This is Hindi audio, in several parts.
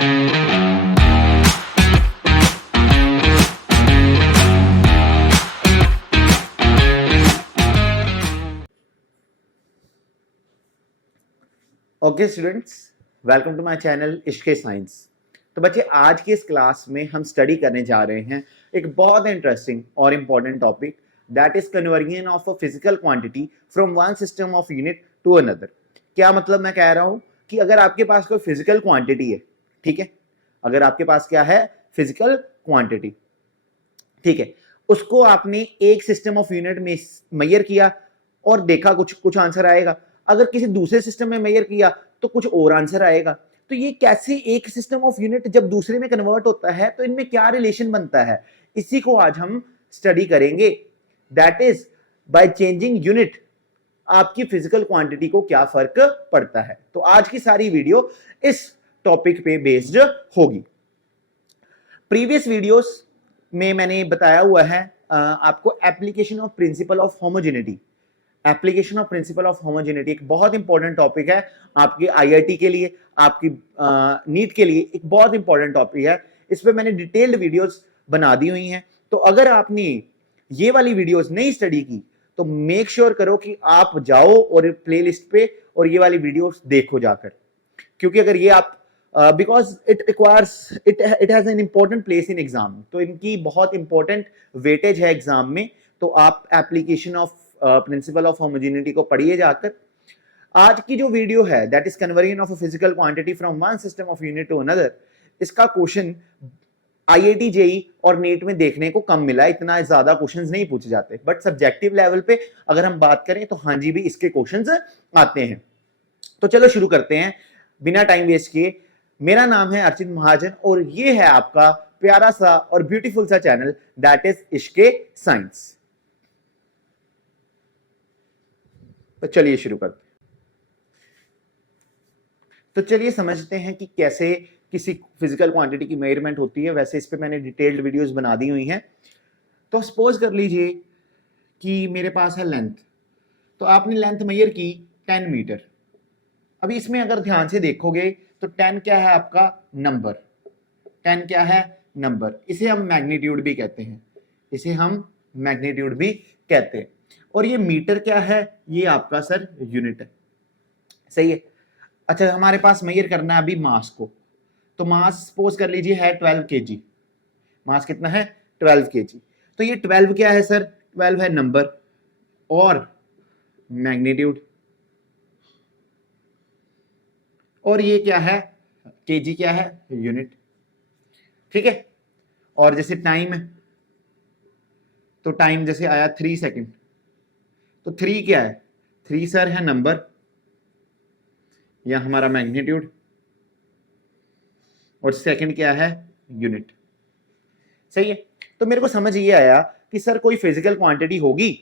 Okay students, welcome to my channel Ishke science. तो बच्चे, आज की इस क्लास में हम स्टडी करने जा रहे हैं एक बहुत इंटरेस्टिंग और important topic, that is conversion of a physical quantity from one system of unit to another. क्या मतलब मैं कह रहा हूं कि अगर आपके पास कोई फिजिकल क्वांटिटी है, ठीक है, अगर आपके पास क्या है, फिजिकल क्वांटिटी, ठीक है, उसको आपने एक सिस्टम ऑफ यूनिट में मेजर किया और देखा कुछ आंसर आएगा। अगर किसी दूसरे सिस्टम में मेजर किया तो कुछ और आंसर आएगा। तो ये कैसे एक सिस्टम ऑफ यूनिट जब दूसरे में कन्वर्ट होता है तो इनमें क्या रिलेशन बनता है, इसी को आज हम स्टडी करेंगे। That is by changing unit आपकी फिजिकल क्वांटिटी को क्या फर्क पड़ता है। तो आज की सारी वीडियो इस टॉपिक पे बेस्ड होगी। प्रीवियस वीडियोस में मैंने बताया हुआ है आपको application of principle of homogeneity. Application of principle of homogeneity एक बहुत इंपॉर्टेंट टॉपिक है आपके आईआईटी के लिए, आपकी नीट के लिए एक बहुत इंपॉर्टेंट टॉपिक है। इस पे मैंने डिटेल्ड वीडियोस बना दी हुई हैं। तो अगर आपने ये वाली वीडियोस नहीं स्टडी की तो मेक श्योर करो कि आप जाओ और प्लेलिस्ट पे और ये वाली वीडियोस देखो जाकर, क्योंकि अगर ये आप because it requires it has an important place in exam, तो इनकी बहुत इंपॉर्टेंट वेटेज है एग्जाम में। तो आप application of principle of homogeneity को पढ़िए जाकर। आज की जो वीडियो है that is conversion of a physical quantity from one system of unit to another, इसका क्वेश्चन आईआईटी जेई और नीट में देखने को कम मिला है। इतना ज्यादा क्वेश्चंस नहीं पूछे जाते, बट सब्जेक्टिव लेवल पे अगर हम बात करें तो हाँ जी भी इसके क्वेश्चंस आते हैं। तो चलो शुरू करते हैं बिना टाइम वेस्ट किए। मेरा नाम है अर्चित महाजन और ये है आपका प्यारा सा और ब्यूटीफुल सा चैनल दैट इज इश्के साइंस। तो चलिए शुरू करते हैं। तो चलिए समझते हैं कि कैसे किसी फिजिकल क्वांटिटी की मेजरमेंट होती है। वैसे इस पे मैंने डिटेल्ड वीडियोस बना दी हुई हैं। तो सपोज कर लीजिए कि मेरे पास है लेंथ, तो आपने लेंथ मेजर की 10 मीटर। अभी इसमें अगर ध्यान से देखोगे तो 10 क्या है आपका नंबर, 10 क्या है नंबर, इसे हम मैग्नीट्यूड भी कहते हैं, इसे हम मैग्नीट्यूड भी कहते हैं। और ये मीटर क्या है, ये आपका सर यूनिट है, सही है। अच्छा, हमारे पास मेजर करना है अभी मास को, तो मास सपोज कर लीजिए है 12 kg। मास कितना है 12 kg। तो ये 12 क्या है सर, 12 है नंबर और मैग्नीट्यूड, और ये क्या है kg क्या है यूनिट, ठीक है। और जैसे टाइम है तो टाइम जैसे आया 3 सेकंड, तो 3 क्या है, 3 सर है नंबर या हमारा मैग्नीट्यूड, और सेकंड क्या है यूनिट, सही है। तो मेरे को समझ ये आया कि सर कोई फिजिकल क्वांटिटी होगी,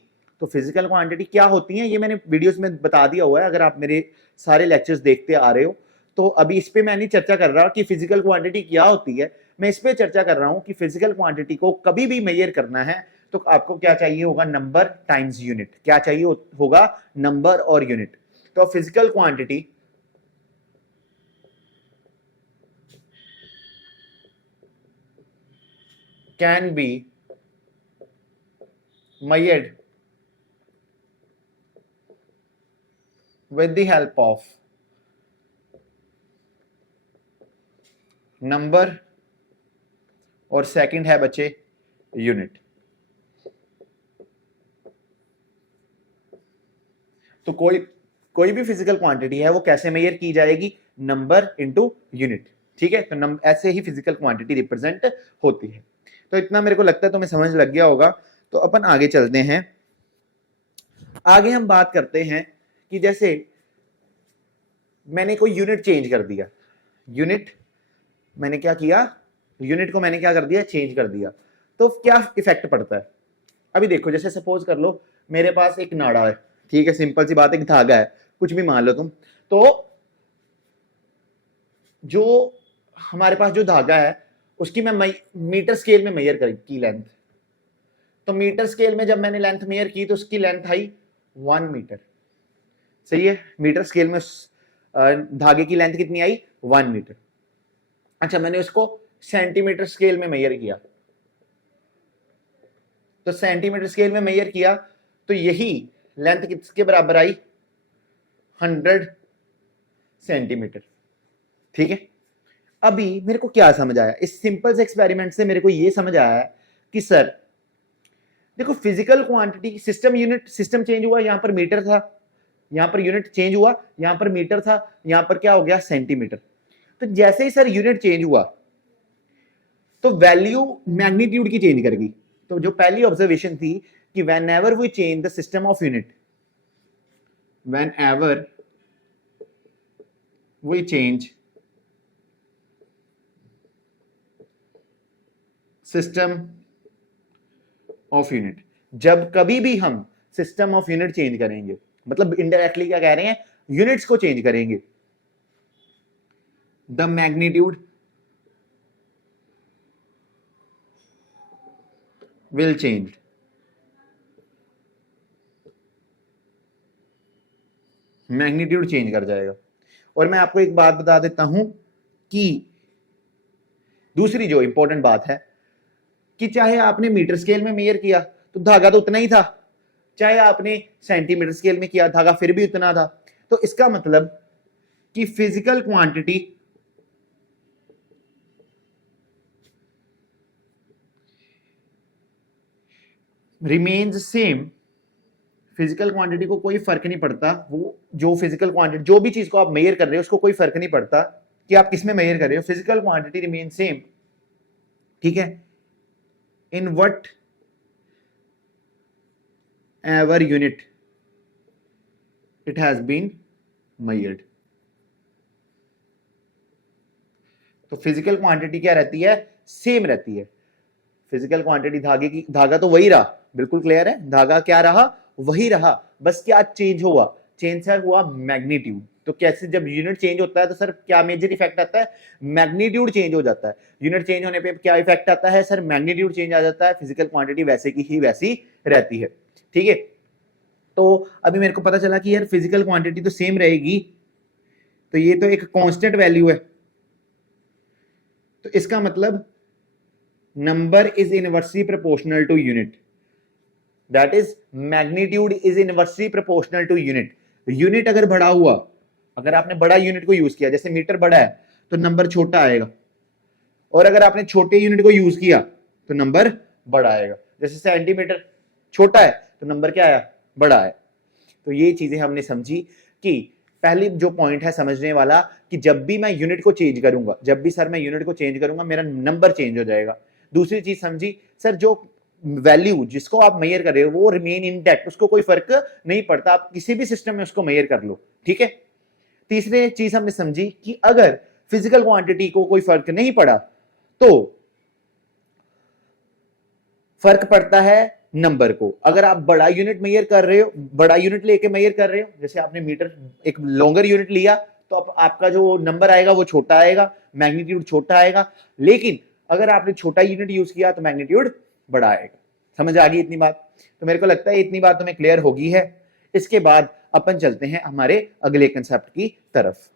तो फिजिकल क्वांटिटी क्या होती है ये मैंने वीडियोस में बता दिया हुआ है। अगर आप मेरे सारे लेक्चर्स देखते आ रहे हो तो अभी इस पे मैं नहीं चर्चा कर रहा कि फिजिकल क्वांटिटी क्या होती है, मैं इस पे चर्चा कर रहा हूं कि फिजिकल क्वांटिटी को कभी भी मेजर करना है तो आपको क्या चाहिए होगा, नंबर टाइम्स यूनिट। क्या चाहिए होगा, नंबर और यूनिट। तो physical quantity can be measured with the help of number और सेकंड है बच्चे यूनिट। तो कोई भी फिजिकल क्वांटिटी है वो कैसे मेजर की जाएगी, नंबर इनटू यूनिट, ठीक है। तो ऐसे ही फिजिकल क्वांटिटी रिप्रेजेंट होती है। तो इतना मेरे को लगता है तुम्हें समझ लग गया होगा। तो अपन आगे चलते हैं। आगे हम बात करते हैं कि जैसे मैंने कोई यूनिट चेंज कर दिया, यूनिट मैंने क्या किया, यूनिट को मैंने क्या कर दिया, चेंज कर दिया, तो क्या इफेक्ट पड़ता है। अभी देखो, जैसे सपोज कर लो मेरे पास एक नाड़ा है, ठीक है, सिंपल सी बात, एक धागा है, कुछ भी मान लो तुम। तो जो हमारे पास जो धागा है उसकी मैं मीटर स्केल में मेजर की लेंथ, तो मीटर स्केल में जब मैंने लेंथ मेजर की तो उसकी लेंथ आई 1 मीटर, सही है। मीटर स्केल में धागे की लेंथ कितनी आई, 1 मीटर। अच्छा, मैंने उसको सेंटीमीटर स्केल में मेजर किया, तो सेंटीमीटर स्केल में मेजर किया तो यही लेंथ किसके बराबर आई, 100 सेंटीमीटर। ठीक है, अभी मेरे को क्या समझ आया इस सिंपल से एक्सपेरिमेंट से, मेरे को ये समझ आया कि सर देखो physical quantity system unit, system change हुआ, यहां पर मीटर था, यहां पर यूनिट चेंज हुआ, यहां पर मीटर था, यहां पर क्या हो गया सेंटीमीटर। तो जैसे ही सर यूनिट चेंज हुआ तो वैल्यू मैग्नीट्यूड की चेंज करेगी। तो जो पहली ऑब्जर्वेशन थी कि whenever we change the system of unit, whenever we change system of unit, जब कभी भी हम सिस्टम ऑफ यूनिट चेंज करेंगे, मतलब इनडायरेक्टली क्या कह रहे हैं, यूनिट्स को चेंज करेंगे, the magnitude will change. Magnitude change कर जाएगा। और मैं आपको एक बात बता देता हूं कि दूसरी जो इंपॉर्टेंट बात है कि चाहे आपने मीटर स्केल में मेजर किया तो धागा तो उतना ही था, चाहे आपने सेंटीमीटर स्केल में किया धागा फिर भी उतना था। तो इसका मतलब कि physical quantity remains same, physical quantity को कोई फर्क नहीं पड़ता, वो जो फिजिकल क्वांटिटी, जो भी चीज को आप मेजर कर रहे हो उसको कोई फर्क नहीं पड़ता कि आप किस में मेजर कर रहे हो, फिजिकल क्वांटिटी रिमेन सेम। ठीक है, in whatever unit it has been measured. तो फिजिकल क्वांटिटी क्या रहती है, सेम रहती है। फिजिकल क्वांटिटी धागे की, धागा तो वही रहा, बिल्कुल क्लियर है, धागा क्या रहा, वही रहा, बस क्या चेंज हुआ, चेंज सर हुआ मैग्नीट्यूड। तो कैसे, जब यूनिट चेंज होता है तो सर क्या मेजर इफेक्ट आता है, मैग्नीट्यूड चेंज हो जाता है। यूनिट चेंज होने पे क्या इफेक्ट आता है सर, मैग्नीट्यूड चेंज आ जाता है, फिजिकल क्वांटिटी वैसे की ही वैसी रहती है। ठीक है, तो अभी मेरे को पता चला कि यार फिजिकल क्वांटिटी तो सेम रहेगी, तो ये तो एक कांस्टेंट वैल्यू है, तो इसका मतलब number is inversely proportional to unit, that is magnitude is inversely proportional to unit. Unit अगर बड़ा हुआ, अगर आपने बड़ा यूनिट को यूज किया, जैसे मीटर बड़ा है तो नंबर छोटा आएगा, और अगर आपने छोटे यूनिट को यूज किया तो नंबर बड़ा आएगा। जैसे सेंटीमीटर छोटा है तो नंबर क्या आया, बड़ा है। तो ये चीजें हमने समझी कि पहली जो पॉइंट है समझने वाला कि जब भी मैं यूनिट को चेंज करूंगा, जब भी सर मैं यूनिट को चेंज करूंगा मेरा नंबर चेंज हो जाएगा। दूसरी चीज समझी सर, जो वैल्यू जिसको आप मेजर कर रहे हो वो रिमेन इंटैक्ट, उसको कोई फर्क नहीं पड़ता, आप किसी भी सिस्टम में उसको मेजर कर लो। ठीक है, तीसरी चीज हमने समझी कि अगर फिजिकल क्वांटिटी को कोई फर्क नहीं पड़ा तो फर्क पड़ता है नंबर को। अगर आप बड़ा यूनिट मेजर कर रहे हो, बड़ा यूनिट लेके मेजर कर रहे हो, जैसे आपने मीटर एक लॉन्गर यूनिट लिया तो आपका जो नंबर आएगा वो छोटा आएगा, मैग्नीट्यूड छोटा आएगा। लेकिन अगर आपने छोटा यूनिट यूज किया तो मैग्नीट्यूड बड़ा आएगा। समझ आ गई इतनी बात? तो मेरे को लगता है इतनी बात तुम्हें क्लियर होगी है। इसके बाद अपन चलते हैं हमारे अगले कंसेप्ट की तरफ।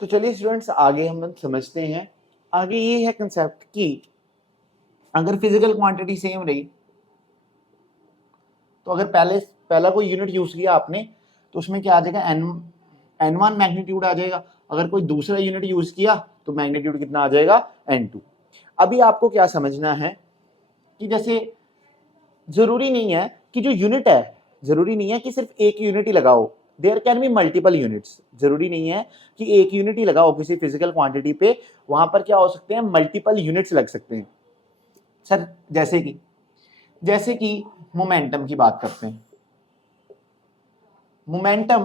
तो चलिए स्टूडेंट्स, आगे हम समझते हैं। आगे ये है कंसेप्ट कि अगर फिजिकल क्वांटिटी सेम रही तो अगर पहला कोई यूनिट यूज किया आपने तो उसमें क्या आ जाएगा, n1 मैग्नीट्यूड आ जाएगा। अगर कोई दूसरा यूनिट यूज किया तो मैग्नीट्यूड कितना आ जाएगा, n2। अभी आपको क्या समझना है कि जैसे जरूरी नहीं है कि जो यूनिट है, जरूरी नहीं है कि सिर्फ एक यूनिट ही लगाओ, there can be multiple units. जरूरी नहीं है कि एक यूनिट ही लगाओ किसी फिजिकल क्वांटिटी पे, वहां पर क्या हो सकते हैं, मल्टीपल यूनिट्स लग सकते हैं। सर जैसे कि मोमेंटम की बात करते हैं। मोमेंटम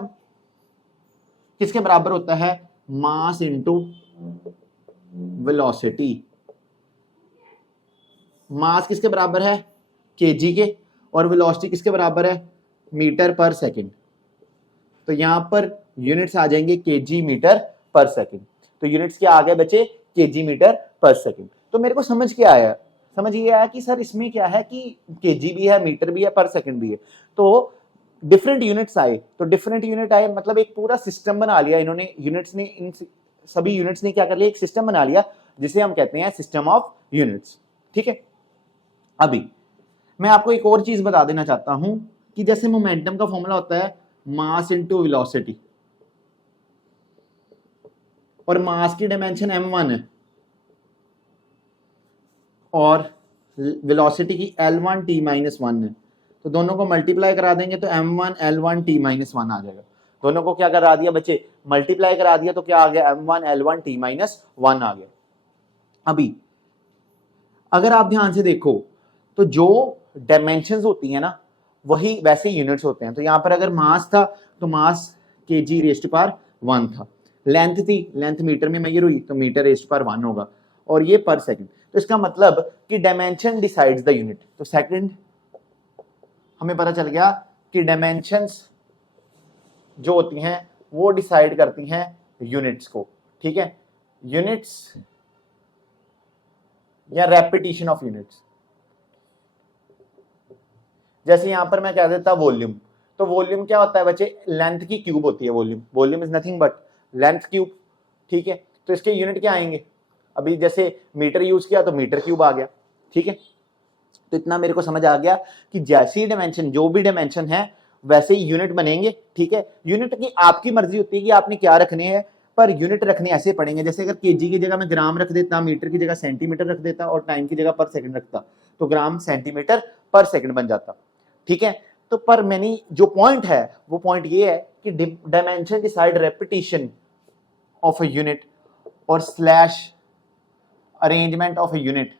किसके बराबर होता है, मास इनटू वेलोसिटी। मास किसके बराबर है, केजी के, और वेलोसिटी किसके बराबर है, मीटर पर सेकंड। तो यहां पर यूनिट्स आ जाएंगे केजी मीटर पर सेकंड। तो यूनिट्स क्या आ गए बच्चे, केजी मीटर पर सेकंड। तो मेरे को समझ क्या आया, समझ ये आया कि सर इसमें क्या है कि केजी भी है, मीटर भी है, पर सेकंड भी है। तो डिफरेंट यूनिट्स आए, तो डिफरेंट यूनिट आए मतलब एक पूरा सिस्टम बना लिया इन्होंने, यूनिट्स ने, इन सभी यूनिट्स ने क्या कर लिया, एक सिस्टम बना लिया जिसे हम कहते हैं सिस्टम ऑफ यूनिट्स। ठीक है, अभी मैं आपको एक और चीज बता देना चाहता हूं कि जैसे मोमेंटम का फॉर्मूला होता है मास इनटू वेलोसिटी, और मास की डायमेंशन m1 है और वेलोसिटी की L1 t माइनस 1 है, तो दोनों को मल्टीप्लाई करा देंगे तो m1 L1 t माइनस 1 आ जाएगा। दोनों को क्या करा दिया बच्चे, मल्टीप्लाई करा दिया, तो क्या आ गया, m1 L1 t माइनस 1 आ गया। अभी अगर आप ध्यान से देखो तो जो डायमेंशंस होती हैं ना वही वैसे यूनिट्स होते हैं। तो यहां पर अगर मास था तो मास kg रेज़ टू पावर 1 था, लेंथ थी, लेंथ मीटर में मेजर हुई तो मीटर रेज़ टू पावर 1 होगा, और ये पर सेकंड। तो इसका मतलब कि डायमेंशन डिसाइड्स द यूनिट। तो सेकंड हमें पता चल गया कि डायमेंशंस जो होती हैं वो डिसाइड करती हैं यूनिट्स को। ठीक है, यूनिट्स या रेपिटेशन ऑफ यूनिट्स। जैसे यहां पर मैं कह देता वॉल्यूम, तो वॉल्यूम क्या होता है बच्चे, लेंथ की क्यूब होती है volume. Volume is nothing but length cube. ठीक है, तो इसके यूनिट क्या आएंगे, अभी जैसे मीटर यूज किया तो मीटर क्यूब आ गया। ठीक है, तो इतना मेरे को समझ आ गया कि जैसी डायमेंशन, जो भी डायमेंशन है वैसे ही यूनिट बनेंगे। ठीक है, यूनिट की आपकी मर्जी होती है कि आपने क्या रखने हैं, पर यूनिट रखने ऐसे पड़ेंगे, जैसे अगर केजी की जगह मैं ग्राम रख देता, मीटर की जगह सेंटीमीटर रख देता और टाइम की जगह पर सेकंड रखता, तो ग्राम सेंटीमीटर पर सेकंड बन जाता। ठीक है, तो पर मैंने जो पॉइंट है वो पॉइंट ये है कि dimension decide repetition of a unit और slash arrangement of a unit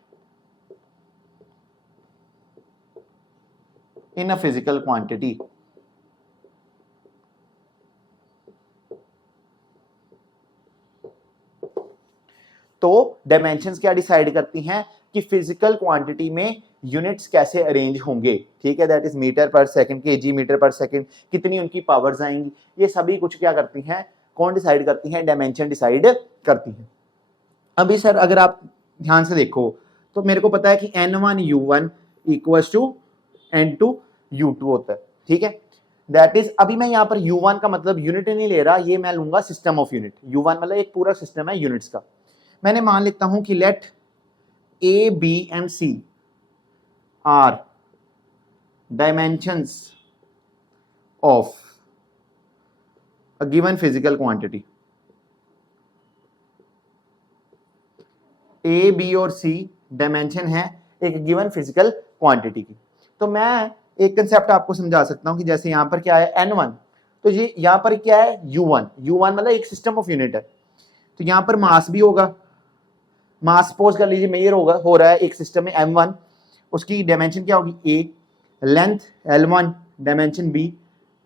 in a physical quantity। तो डायमेंशंस क्या डिसाइड करती हैं कि फिजिकल क्वांटिटी में यूनिट्स कैसे अरेंज होंगे। ठीक है, that is metre per second, KG metre per second, कितनी उनकी पावर्स आएंगी, ये सभी कुछ क्या करती हैं, कौन डिसाइड करती हैं, डायमेंशन डिसाइड करती हैं। अभी सर अगर आप ध्यान से देखो तो मेरे को पता है कि n1 u1 equals to n2 u2 होता है। ठीक है, दैट इज, अभी मैं यहां पर u1 का मतलब यूनिट नहीं ले रहा, ये मैं लूंगा सिस्टम ऑफ यूनिट। u1 मतलब एक पूरा सिस्टम है यूनिट्स का। मैंने मान लेता हूं कि let a b and c are dimensions of a given physical quantity. A B और सी डायमेंशन है एक गिवन फिजिकल क्वांटिटी की। तो मैं एक कंसेप्ट आपको समझा सकता हूं कि जैसे यहां पर क्या है n1, तो ये यहां पर क्या है u1, u1 मतलब एक सिस्टम ऑफ यूनिट है। तो यहां पर मास भी होगा, मास सपोज कर लीजिए मेजर होगा, हो रहा है एक सिस्टम में m1, उसकी डायमेंशन क्या होगी a, length l1 dimension b,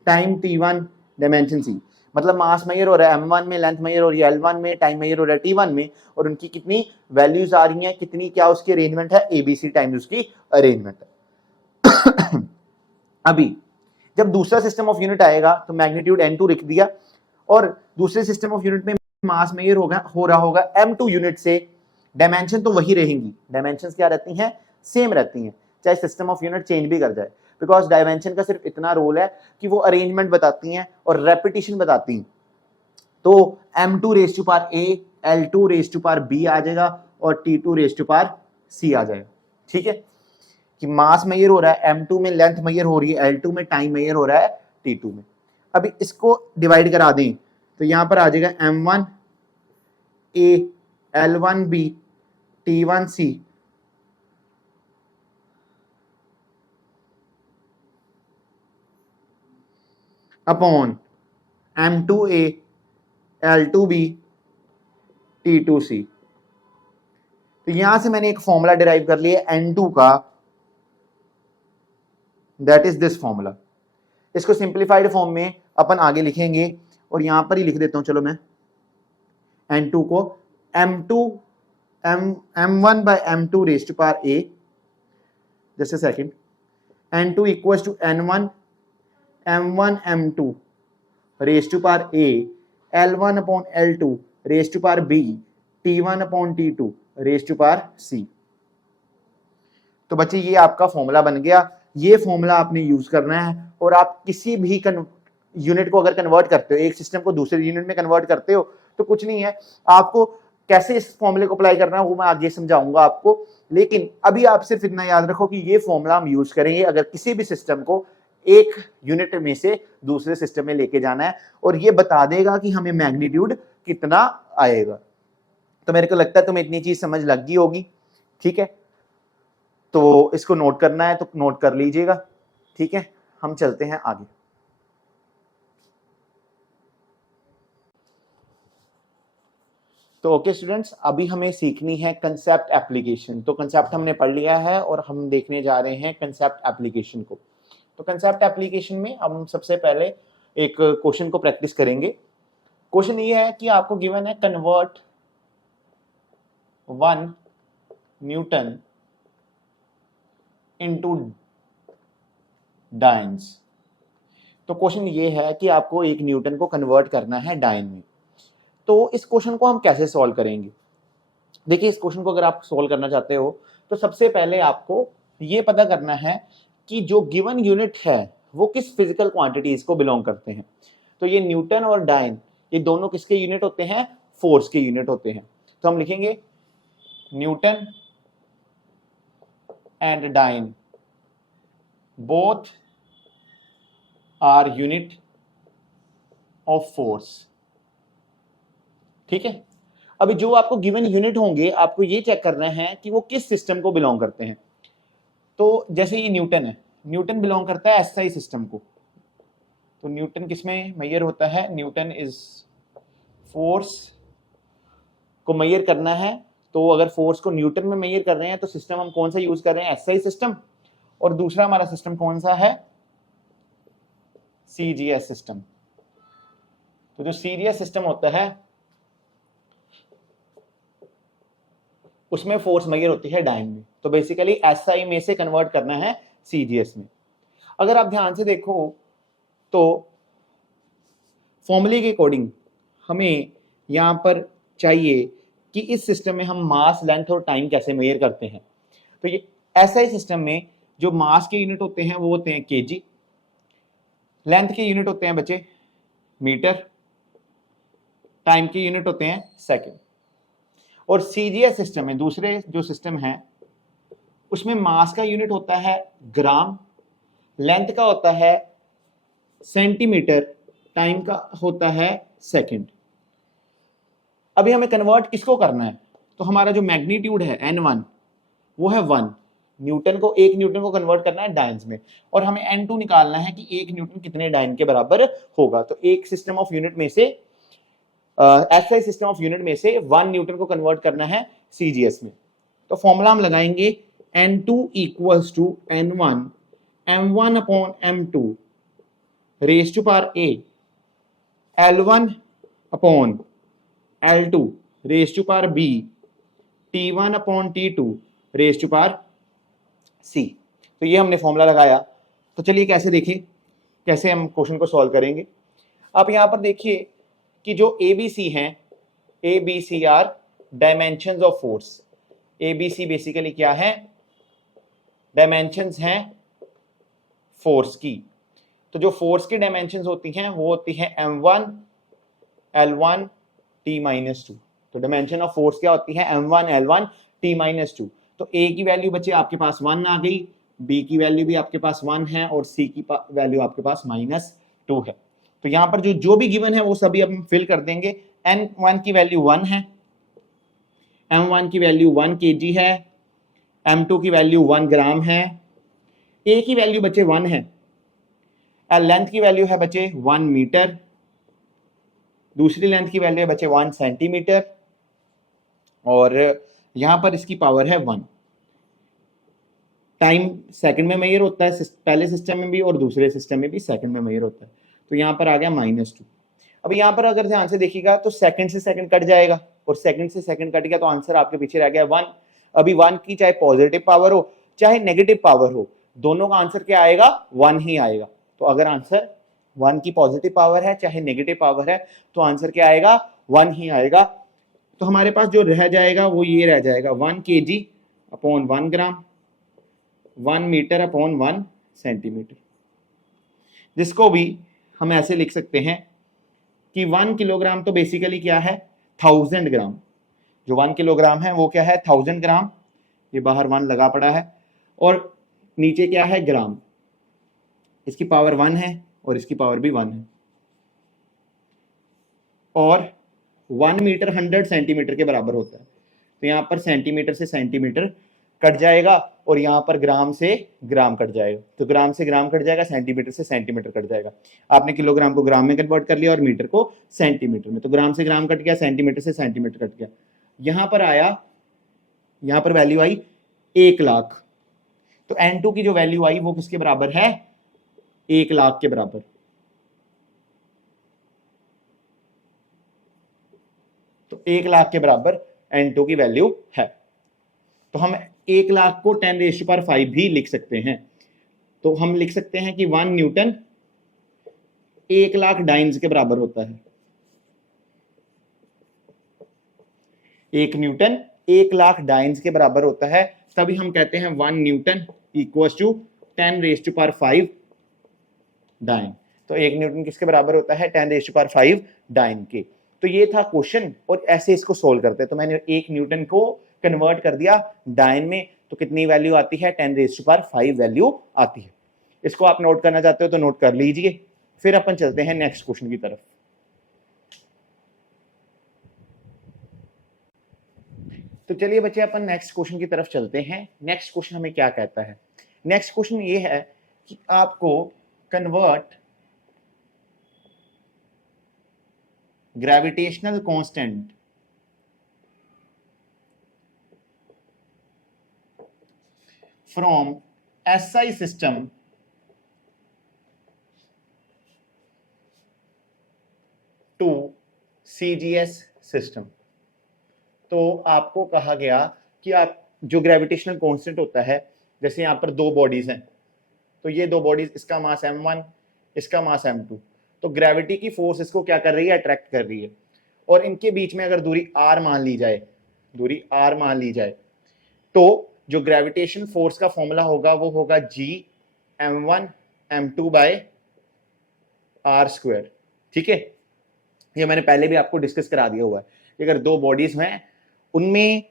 time t1 dimension c। मतलब मास मेजर हो रहा है m1 में, लेंथ मेजर हो रही है l1 में, टाइम मेजर हो रहा है t1 में, और उनकी कितनी वैल्यूज आ रही हैं, कितनी क्या उसकी अरेंजमेंट है, abc टाइम्स उसकी अरेंजमेंट है। अभी जब दूसरा सिस्टम ऑफ यूनिट आएगा तो मैग्नीट्यूड n2 लिख दिया, और दूसरे सिस्टम ऑफ यूनिट में मास मेजर हो रहा होगा m2 यूनिट से, डायमेंशन तो वही रहेंगी, डायमेंशंस क्या रहती हैं, सेम रहती हैं, चाहे सिस्टम ऑफ यूनिट चेंज भी कर जाए, बिकॉज डायमेंशन का सिर्फ इतना रोल है कि वो अरेंजमेंट बताती हैं और रेपिटेशन बताती हैं। तो m2 raise to power a, l2 raise to power b आ जाएगा और t2 raise to power c आ जाएगा। ठीक है, कि मास मेजर हो रहा है m2 में, लेंथ मेजर हो रही है l2 में, टाइम मेजर हो रहा है t2 में। अभी इसको डिवाइड करा दें तो यहां पर आ जाएगा m1 a, l1 b, t1 c upon m2 a, l2 b, t2 c। तो यहां से मैंने एक फॉर्मूला डिराइव कर लिया n2 का, दैट इज दिस फॉर्मूला। इसको सिंप्लीफाइड फॉर्म में अपन आगे लिखेंगे, और यहां पर ही लिख देता हूं, चलो मैं n2 को m1 by m2 raise to power a, just a second, n2 equals to n1 m1 m2 raise to power a, l1 upon l2 raise to power b, t1 upon t2 raise to power c। तो बच्चे ये आपका फॉर्मूला बन गया ये फॉर्मूला आपने यूज करना है। और आप किसी भी यूनिट को अगर कन्वर्ट करते हो, एक सिस्टम को दूसरे यूनिट में कन्वर्ट करते हो, तो कुछ नहीं है, आपको कैसे इस फॉर्मूले को अप्लाई करना है वो मैं आगे समझाऊंगा आपको। लेकिन अभी आप सिर्फ इतना याद रखो कि ये फॉर्मूला हम यूज करेंगे अगर किसी भी सिस्टम को एक यूनिट में से दूसरे सिस्टम में लेके जाना है, और ये बता देगा कि हमें मैग्नीट्यूड कितना आएगा। तो मेरे को लगता है तुम्हें इतनी चीज समझ लग गई होगी, ठीक है। तो इसको नोट करना है तो नोट कर लीजिएगा, ठीक है। हम चलते हैं आगे। तो ओके स्टूडेंट्स, अभी हमें सीखनी है कंसेप्ट एप्लीकेशन। तो कंसेप्ट हमने पढ़ लिया है और हम देखने जा रहे हैं कंसेप्ट एप्लीकेशन को। तो कंसेप्ट एप्लीकेशन में हम सबसे पहले एक क्वेश्चन को प्रैक्टिस करेंगे। क्वेश्चन ये है कि आपको गिवन है कन्वर्ट 1 न्यूटन इनटू डायन्स। तो क्वेश्चन ये है कि आपको 1 न्यूटन को कन्वर्ट करना है डायन में। तो इस क्वेश्चन को हम कैसे सॉल्व करेंगे? देखिए, इस क्वेश्चन को अगर आप सॉल्व करना चाहते हो तो सबसे पहले आपको ये पता करना है कि जो गिवन यूनिट है वो किस फिजिकल क्वांटिटीज को बिलोंग करते हैं। तो ये न्यूटन और डायन, ये दोनों किसके यूनिट होते हैं? फोर्स के यूनिट होते हैं। तो हम लिखेंगे Newton and dyne both are unit of force, ठीक है। अभी जो आपको गिवन यूनिट होंगे आपको ये चेक करना है कि वो किस सिस्टम को बिलोंग करते हैं। तो जैसे ये न्यूटन है, न्यूटन बिलोंग करता है एसआई सिस्टम को। तो न्यूटन किसमें मेजर होता है? न्यूटन इज फोर्स को मेजर करना है। तो अगर फोर्स को न्यूटन में मेजर कर रहे हैं तो सिस्टम हम कौन सा यूज कर रहे हैं? SI system. और दूसरा हमारा सिस्टम कौन सा है? CGS system. तो जो सीजीएस सिस्टम होता है उसमें फोर्स मेजर होती है डायन में। तो बेसिकली एसआई में से कन्वर्ट करना है सीजीएस में। अगर आप ध्यान से देखो तो फॉर्मूले के अकॉर्डिंग हमें यहां पर चाहिए कि इस सिस्टम में हम मास, लेंथ और टाइम कैसे मेजर करते हैं। तो ये एसआई सिस्टम में जो मास के यूनिट होते हैं वो होते हैं केजी, लेंथ के यूनिट होते हैं बच्चे मीटर, टाइम के यूनिट होते हैं सेकंड। और सीजीएस सिस्टम में दूसरे जो सिस्टम है उसमें मास का यूनिट होता है ग्राम, लेंथ का होता है सेंटीमीटर, टाइम का होता है सेकंड। अभी हमें कन्वर्ट किसको करना है? तो हमारा जो मैग्नीट्यूड है n1 वो है 1 न्यूटन को, 1 न्यूटन को कन्वर्ट करना है डायन्स में। और हमें n2 निकालना है कि 1 न्यूटन कितने डायन के बराबर होगा। तो एक सिस्टम ऑफ यूनिट में से एसआई सिस्टम ऑफ यूनिट में से 1 न्यूटन को कन्वर्ट करना है सीजीएस में। तो फॉर्मूला हम लगाएंगे n2 equals to n1 m1 upon m2 raise to power a, l1 upon l2 raise to power b, t1 upon t2 raise to power c। तो ये हमने फॉर्मूला लगाया। तो चलिए कैसे देखें, कैसे हम क्वेश्चन को सॉल्व करेंगे। आप यहां पर देखिए कि जो ABC हैं, ABC are dimensions of force. ABC basically क्या है? डायमेंशंस हैं फोर्स की। तो जो फोर्स की डायमेंशंस होती हैं वो होती हैं m1 l1 t-2। तो डायमेंशन ऑफ फोर्स क्या होती है? m1 l1 t-2। तो A की वैल्यू बच्चे आपके पास 1 आ गई, B की वैल्यू भी आपके पास 1 है और C की वैल्यू आपके पास -2 है। तो यहां पर जो भी गिवन है वो सभी हम फिल कर देंगे। n1 की वैल्यू 1 है, m1 की वैल्यू 1 kg है, m2 की वैल्यू 1 ग्राम है, A की वैल्यू बच्चे 1 है, लेंथ की वैल्यू है बच्चे 1 मीटर, दूसरी लेंथ की वैल्यू है बच्चे 1 सेंटीमीटर, और यहां पर इसकी पावर है 1। टाइम सेकंड में मेजर होता है, पहले सिस्टम में भी और दूसरे सिस्टम में भी सेकंड में मेजर होता है। तो यहां पर आ गया -2। अब यहां पर अगर ध्यान से देखिएगा तो सेकंड से सेकंड कट जाएगा और सेकंड से सेकंड कट गया तो आंसर आपके पीछे रह गया 1। अभी 1 की चाहे पॉजिटिव पावर हो चाहे नेगेटिव पावर हो, दोनों का आंसर क्या आएगा? 1 ही आएगा। तो अगर आंसर 1 की पॉजिटिव पावर है चाहे नेगेटिव पावर है तो आंसर क्या आएगा? 1 ही आएगा। तो हमारे पास जो रह जाएगा वो ये रह जाएगा 1 kg अपॉन 1 ग्राम, 1 मीटर अपॉन 1 सेंटीमीटर, जिसको भी हम ऐसे लिख सकते हैं कि 1 किलोग्राम तो बेसिकली क्या है 1000 ग्राम, जो 1 किलोग्राम है वो क्या है 1000 ग्राम, ये बाहर 1 लगा पड़ा है, और नीचे क्या है ग्राम, इसकी पावर 1 है और इसकी पावर भी 1 है, और 1 मीटर 100 सेंटीमीटर के बराबर होता है। तो यहाँ पर सेंटीमीटर से सेंटीमीटर कट जाएगा और यहाँ पर ग्राम से ग्राम कट जाएगा, तो ग्राम से ग्राम कट जाएगा, सेंटीमीटर से सेंटीमीटर कट जाएगा। आपने किलोग्राम को ग्राम में कन्वर्ट कर लिया और मीटर को सेंटीमीटर में, तो ग्राम से ग्राम कट गया, सेंटीमीटर से सेंटीमीटर कट गया। यहाँ पर आया, यहाँ पर वैल्यू आई 1 लाख, तो N2 की जो वैल्यू आई वो किसके बराबर है 1 लाख के बराबर। तो 1 लाख के बराबर N2 की वैल्यू है। तो हम 1 लाख को 10⁵ भी लिख सकते हैं। तो हम लिख सकते हैं कि 1 न्यूटन 1 लाख डाइन्स के बराबर होता है। 1 न्यूटन 1 लाख डाइन्स के बराबर होता है, तभी हम कहते हैं 1 न्यूटन इक्वल्स टू 10⁵ डाइन। तो 1 न्यूटन किसके बराबर होता है 10⁵ डाइन के। तो ये था क्वेश्चन और ऐसे इसको सोल्व करते हैं। तो मैंने 1 न्यूटन को कन्वर्ट कर दिया डाइन में, तो कितनी वैल्यू आती है 10⁵ वैल्यू आती है। इसको आप नोट करना चाहते हो तो नोट कर लीजिए। फिर अपन चलते हैं नेक्स्ट क्वेश्चन की तरफ। तो चलिए बच्चे अपन नेक्स्ट क्वेश्चन की तरफ चलते हैं। नेक्स्ट क्वेश्चन हमें क्या कहता है, नेक्स्ट क्वेश्चन ये है कि आपको convert gravitational constant from SI system to CGS system। तो आपको कहा गया कि आप जो ग्रेविटेशनल कांस्टेंट होता है, जैसे यहां पर 2 बॉडीज हैं, तो ये 2 बॉडीज, इसका मास m1, इसका मास m2, तो ग्रेविटी की फोर्स इसको क्या कर रही है अट्रैक्ट कर रही है, और इनके बीच में अगर दूरी r मान ली जाए, दूरी r मान ली जाए, तो जो ग्रेविटेशन फोर्स का फॉर्मूला होगा वो होगा G m1 m2 by r square. ठीक है, ये मैंने पहले भी आपको डिस्कस करा दिया हुआ है कि अगर 2 बॉडीज हैं उनमें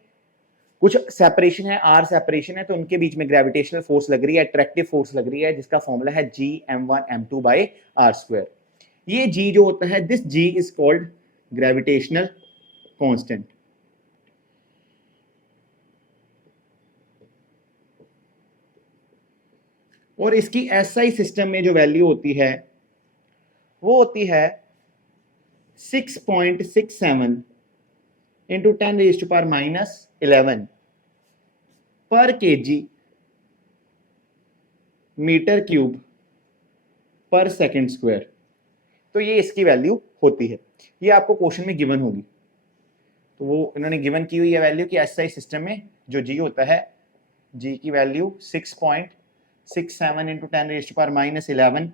कुछ सेपरेशन है, r सेपरेशन है, तो उनके बीच में ग्रेविटेशनल फोर्स लग रही है, अट्रैक्टिव फोर्स लग रही है, जिसका फॉर्मूला है G m1 m2 by r square. ये G जो होता है, this G is called gravitational constant. और इसकी SI सिस्टम में जो वैल्यू होती है वो होती है 6.67 इंटू 10⁻⁻11 पर kg मीटर क्यूब पर सेकेंड स्क्वायर। तो ये इसकी वैल्यू होती है, ये आपको क्वेश्चन में गिवन होगी। तो वो इन्होंने गिवन की हुई है वैल्यू कि SI सिस्टम में जो G होता है, G की वैल्यू 6.67 इंटू 10⁻⁻11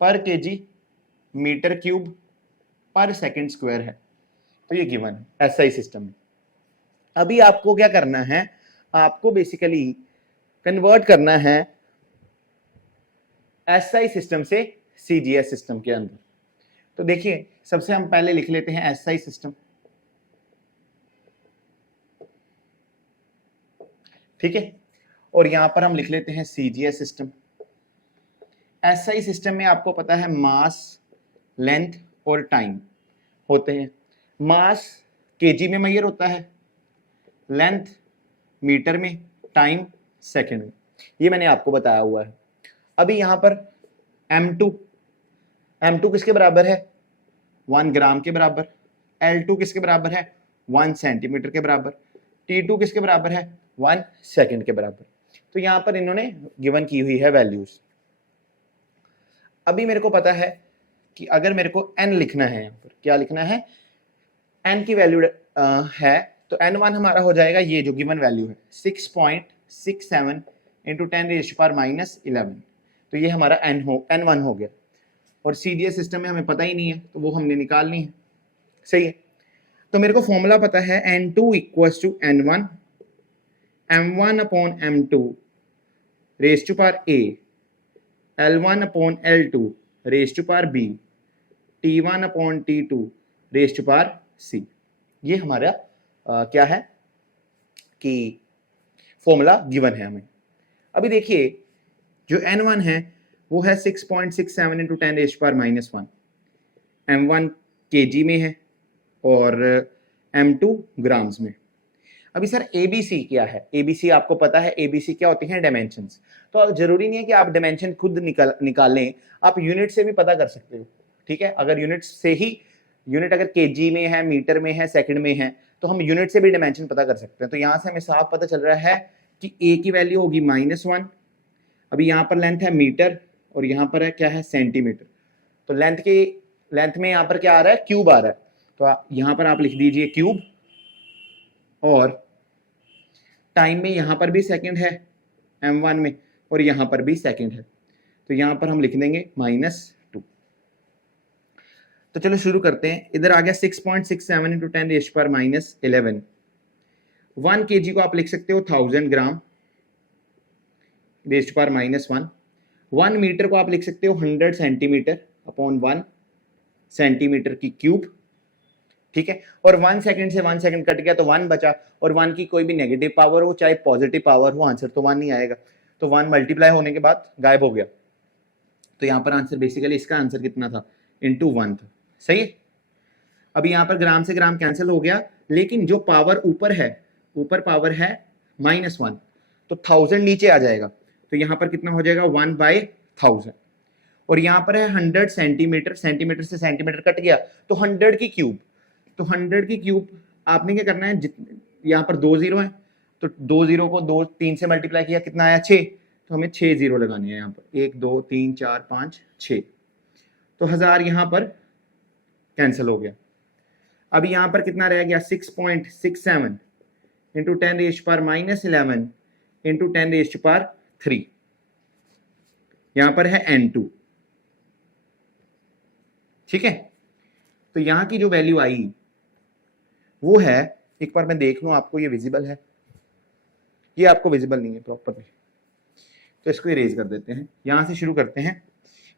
पर केजी मीटर क्यूब पर सेकेंड स्क्वायर है। तो ये गिवन है SI सिस्टम में। अभी आपको क्या करना है, आपको बेसिकली कन्वर्ट करना है SI सिस्टम से CGS सिस्टम के अंदर। तो देखिए, सबसे हम पहले लिख लेते हैं SI सिस्टम। ठीक है, और यहां पर हम लिख लेते हैं CGS सिस्टम। SI सिस्टम में आपको पता है मास, लेंथ और टाइम होते हैं। मास केजी में मेजर होता है, लेंथ मीटर में, टाइम सेकंड में, ये मैंने आपको बताया हुआ है। अभी यहां पर M2 किसके बराबर है 1 ग्राम के बराबर, L2 किसके बराबर है 1 सेंटीमीटर के बराबर, T2 किसके बराबर है 1 सेकंड के बराबर। तो यहां पर इन्होंने गिवन की हुई है वैल्यूज। अभी मेरे को पता है कि अगर मेरे को n लिखना है, यहाँ पर क्या लिखना है, n की वैल्यू है, तो n1 हमारा हो जाएगा ये जो गिवन वैल्यू है 6.67 इंटू 10⁻⁻11। तो ये हमारा n1 हो गया, और CGS सिस्टम में हमें पता ही नहीं है तो वो हमने निकालनी है। सही है, तो मेरे को फॉर्मूला पता है N2 equals to N1 M1 upon M2 raise to power a, L1 upon L2 raise to power b, T1 upon T2 raise to power c। ये हमारा क्या है कि फॉर्मूला गिवन है हमें। अभी देखिए जो N1 है वो है 6.67 into 10 raise power -1, M1 kg में है और M2 ग्राम्स में। अभी सर ABC क्या है? ABC आपको पता है ABC क्या होती हैं? डायमेंशंस। तो जरूरी नहीं है कि आप डायमेंशन खुद निकालें, आप यूनिट से भी पता कर सकते हो, ठीक है। अगर यूनिट से ही, यूनिट अगर केजी में है, मीटर में है, सेकंड में है, तो हम यूनिट से भी डायमेंशन पता कर सकते हैं। तो यहां से हमें साफ पता चल रहा है कि A की वैल्यू होगी -1। अभी यहाँ पर लेंथ है मीटर और यहाँ पर है क्या है? सेंटीमीटर। तो लेंथ में यहाँ पर क्या आ रहा है? क्यूब आ रहा है। तो यहाँ पर आप लिख दीजिए क्यूब, और टाइम में यहाँ पर भी सेकंड है M1 में, और यहाँ पर भी सेकंड है, तो यहाँ पर हम लिख देंगे -2। तो चलो शुरू करते हैं। इधर आ गया 6.67 इंटू 10 रेज़ पावर -11। 1 kg को आप लिख सकते हो 1000 ग्राम रेज़ पावर -1। 1 मीटर को आप लिख सकते हो 100 सेंटीमीटर अपॉन 1 सेंटीमीटर की क्यूब, ठीक है। और 1 सेकंड से 1 सेकंड कट गया तो 1 बचा, और 1 की कोई भी नेगेटिव पावर हो चाहे पॉजिटिव पावर हो, आंसर तो 1 नहीं आएगा। तो 1 मल्टीप्लाई होने के बाद गायब हो गया। तो यहाँ पर आंसर बेसिकली इसका आंसर कितना था? इंटू 1 था, सही है। अभी यहाँ पर ग्राम से ग्राम कैंसिल हो गया, लेकिन जो पावर ऊपर है, ऊपर पावर है -1, तो 1000 नीचे आ जाएगा। तो यहाँ पर कितना हो जाएगा? 1/1000। और यहाँ पर है 100 सेंटीमीटर, सेंटीमीटर से सेंटीमीटर कट गया तो 100 की क्यूब। तो 100 की क्यूब आपने क्या करना है, यहाँ पर 2 जीरो है, तो 2 जीरो को 3 से मल्टीप्लाई किया, कितना आया? 6। तो हमें 6 जीरो लगानी है यहाँ पर, 1 2 3 4 5 6। तो 1000 यहाँ पर कैंसिल हो गया। अभी यहाँ पर कितना रह गया? 6.67 into 10 rays power -11 into 10 rays power 3। यहाँ पर है N2, ठीक है। तो यहाँ की जो वैल्यू आई वो है, एक बार मैं देख लूं आपको ये विजिबल है, ये आपको विजिबल नहीं है प्रॉपरली, तो इसको इरेज कर देते हैं। यहां से शुरू करते हैं।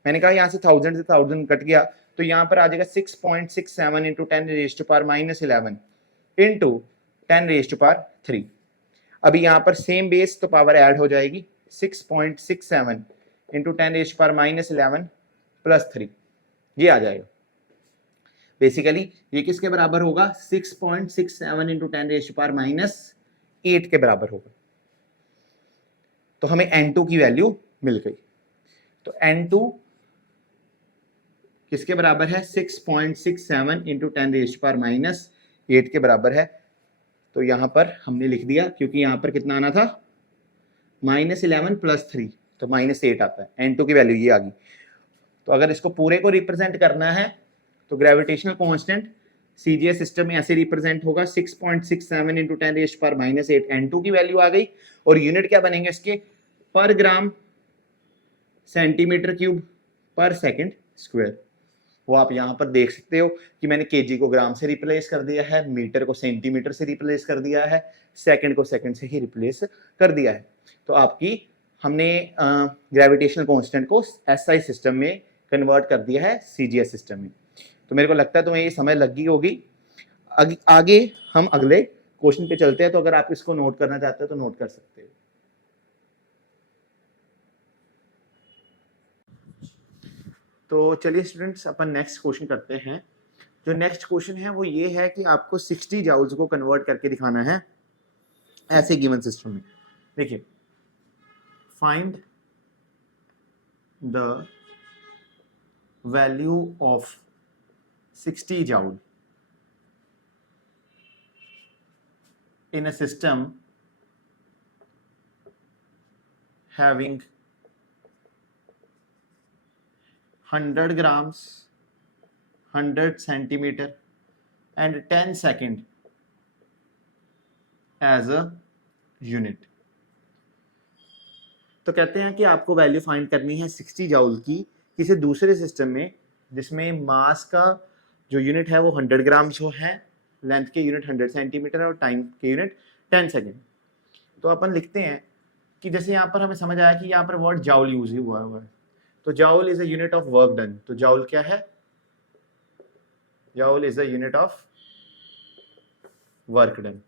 मैंने कहा यहां से 1000 से 1000 कट गया, तो यहां पर आ जाएगा 6.67 into 10 raise to power -11 into 10 raise to power 3। अभी यहाँ पर सेम बेस तो पावर ऐड हो जाएगी, 6.67 into 10 raise to power -11 plus 3, ये आ जाएगा। बेसिकली ये किसके बराबर होगा? 6.67 इंटू 10 रेज़ टू पावर -8 के बराबर होगा। तो हमें N2 की वैल्यू मिल गई। तो N2 किसके बराबर है? 6.67 इंटू 10 रेज़ टू पावर -8 के बराबर है। तो यहां पर हमने लिख दिया, क्योंकि यहां पर कितना आना था? -11 प्लस 3, तो -8 आता है। N2 की वैल्यू ये आ गई। तो अगर इसको पूरे को रिप्रेजेंट करना है तो ग्रेविटेशनल कांस्टेंट सीजीएस सिस्टम में ऐसे रिप्रेजेंट होगा, 6.67 इंटू 10 रेज़ पावर -8 N2 की वैल्यू आ गई। और यूनिट क्या बनेंगे इसके? पर ग्राम सेंटीमीटर क्यूब पर सेकंड स्क्वायर। वो आप यहाँ पर देख सकते हो कि मैंने केजी को ग्राम से रिप्लेस कर दिया है, मीटर को सेंटीमीटर से रिप्लेस कर दिया है, सेकंड को सेकंड से ही रिप्लेस कर दिया है। तो आपकी हमने ग्रेविटेशनल कांस्टेंट को एसआई सिस्टम में कन्वर्ट कर दिया है सीजीएस सिस्टम में। तो मेरे को लगता है तुम्हें ये समझ लग गई होगी। आगे हम अगले क्वेश्चन पे चलते हैं। तो अगर आप इसको नोट करना चाहते हो तो नोट कर सकते हो। तो चलिए स्टूडेंट्स, अपन नेक्स्ट क्वेश्चन करते हैं। जो नेक्स्ट क्वेश्चन है वो ये है कि आपको 60 जाउल्स को कन्वर्ट करके दिखाना है ऐसे गिवन सिस्टम में। देखिए, find the value of 60 joule in a system having 100 grams, 100 centimeter and 10 second as a unit। तो कहते हैं कि आपको वैल्यू फाइंड करनी है 60 जाउल की किसी दूसरे सिस्टम में जिसमें मास का जो यूनिट है वो 100 ग्राम जो है, लेंथ के यूनिट 100 सेंटीमीटर और टाइम के यूनिट 10 सेकेंड। तो अपन लिखते हैं कि जैसे यहाँ पर हमें समझ आया कि यहाँ पर वर्ड जाउल यूज हुआ है, तो joule is a unit of work done. तो जाउल क्या है? Joule is a unit of work done.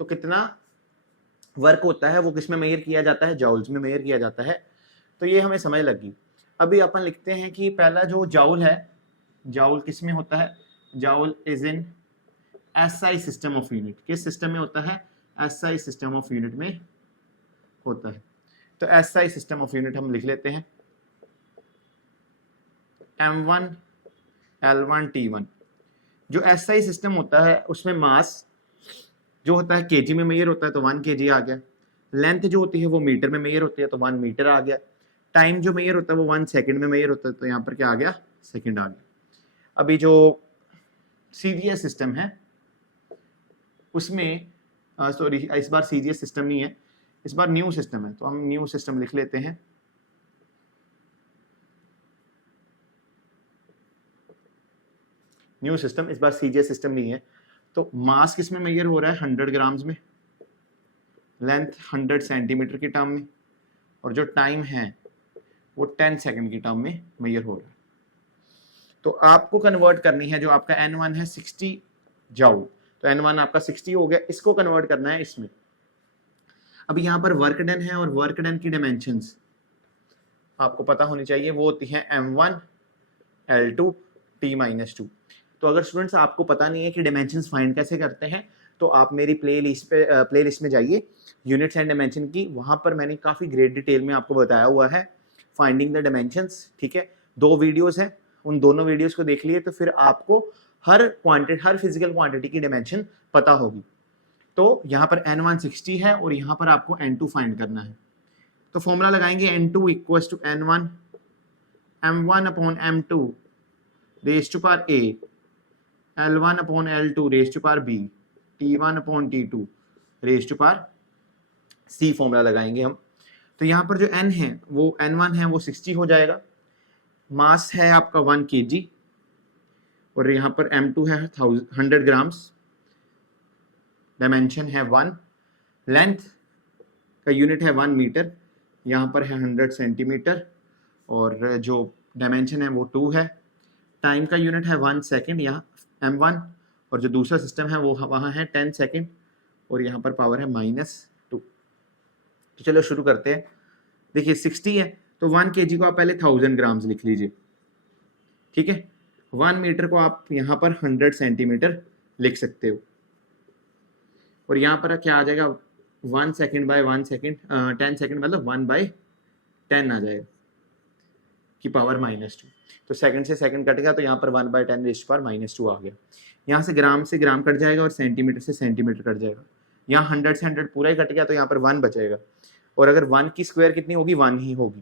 तो कितना वर्क होता है वो किसमें मेजर किया जाता है? जाउल्स में मेजर किया जाता है। तो ये हमें समझ लगी। अभी अपन लिखते हैं कि पहला जो जाउल है, जाउल किस में होता है? Joule is in SI system of unit. किस सिस्टम में होता है? एसआई सिस्टम ऑफ यूनिट में होता है। तो एसआई सिस्टम ऑफ यूनिट हम लिख लेते हैं M1 L1 T1। जो एसआई सिस्टम होता है उसमें मास जो होता है केजी में मेजर होता है, तो 1 kg आ गया। लेंथ जो होती है वो मीटर में मेजर होती है, तो 1 मीटर आ गया। टाइम जो मेजर होता है वो 1 सेकंड में मेजर होता है, तो यहाँ पर क्या आ गया? सेकंड आ गया। अभी जो सीजीएस सिस्टम है उसमें सॉरी इस बार सीजीएस सिस्टम नहीं है, इस बार न्यू सिस्टम है, तो हम न्यू सिस्टम लिख लेते हैं। न्यू सिस्टम, इस बार सीजीएस सिस्टम नहीं है। तो मास किस में मेजर हो रहा है? 100 ग्राम्स में। लेंथ 100 सेंटीमीटर की टर्म में, और जो टाइम है वो 10 सेकंड की टर्म में मेजर हो रहा है। तो आपको कन्वर्ट करनी है, जो आपका N1 है 60 जाउल, तो N1 आपका 60 हो गया, इसको कन्वर्ट करना है इसमें। अब यहाँ पर वर्क डन है, और वर्क डन की डायमेंशंस आपको पता होनी चाहिए, वो होती है M1 L2 T-2। तो अगर स्टूडेंट्स आपको पता नहीं है कि डायमेंशंस फाइंड कैसे करते हैं, तो आप मेरी प्लेलिस्ट में जाइए यूनिट्स एंड डायमेंशन की, वहां पर मैंने काफी ग्रेट डिटेल में आपको बताया हुआ है फाइंडिंग द डायमेंशंस। ठीक है, 2 वीडियोस हैं, उन दोनों वीडियोस को देख लिए तो फिर आपको हर फिजिकल क्वांटिटी की डायमेंशन पता होगी। तो यहाँ पर N1 60 है और यहाँ पर आपको N2 फाइंड करना है। तो फॉर्मूला लगाएंगे N2 equals to N1 M1 upon M2 raise to power A, L1 upon L2 raise to power B, T1 upon T2 raise to power C formula लगाएंगे हम। तो यहाँ पर जो N है वो N1 है वो 60 हो जाएगा, मास है आपका 1 kg, और यहाँ पर M2 है 100 ग्राम्स, डायमेंशन है 1, लेंथ का यूनिट है 1 मीटर, यहाँ पर है 100 सेंटीमीटर, और जो डायमेंशन है वो 2 है। टाइम का यूनिट है 1 सेकेंड यहाँ M1, और जो दूसरा सिस्टम है वो वहाँ है 10 सेकेंड, और यहाँ पर पावर है -2। तो चलो शुरू करते हैं। देखिए 60 है तो 1 kg को आप पहले 1000 ग्राम्स लिख लीजिए। ठीक है, 1 मीटर को आप यहाँ पर 100 सेंटीमीटर लिख सकते हो, और यहाँ पर क्या आ जाएगा? 1 सेकेंड बाय 1 सेकेंड 10 सेकेंड मतलब 1/10 आ जाएगा की पावर -2। तो सेकंड से सेकंड कटेगा, तो यहाँ पर 1/10 रेज़ टू पावर -2 आ गया। यहाँ से ग्राम कट जाएगा और सेंटीमीटर से सेंटीमीटर कट जाएगा। यहाँ 100 से 100 पूरा ही कट गया, तो यहाँ पर 1 बचेगा, और अगर 1 की स्क्वायर कितनी होगी? 1 ही होगी।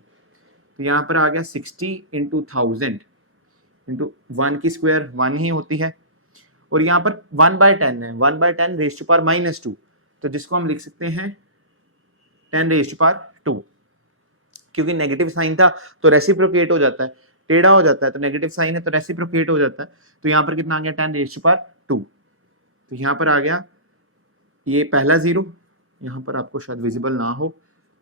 तो यहाँ पर आ गया 60 इंटू 1000 इंटू 1 की स्क्वायर 1 ही होती है, और यहाँ पर 1/10 है, 1/10 रेज़ टू पावर -2, तो जिसको हम लिख सकते हैं 10 रेज़ टू पावर 2। क्योंकि नेगेटिव साइन था तो रेसिप्रोकेट हो जाता है, टेढ़ा हो जाता है, तो नेगेटिव साइन है तो रेसिप्रोकेट हो जाता है। तो यहाँ पर कितना आ गया? 10 रेज़ टू पावर 2। तो यहाँ पर आ गया ये पहला 0, यहाँ पर आपको शायद विजिबल ना हो,